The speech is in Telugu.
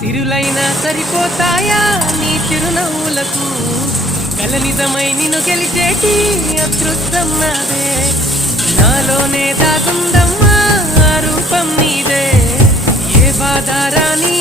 సిరులైనా సరిపోతాయా నీ చిరునవ్వులకు కల నిజమై నిన్ను గెలిచేటి అదృష్టం నాదే నాలోనే దాగుందమ్మా ఆ రూపం నీదే ఏ బాధారా నీ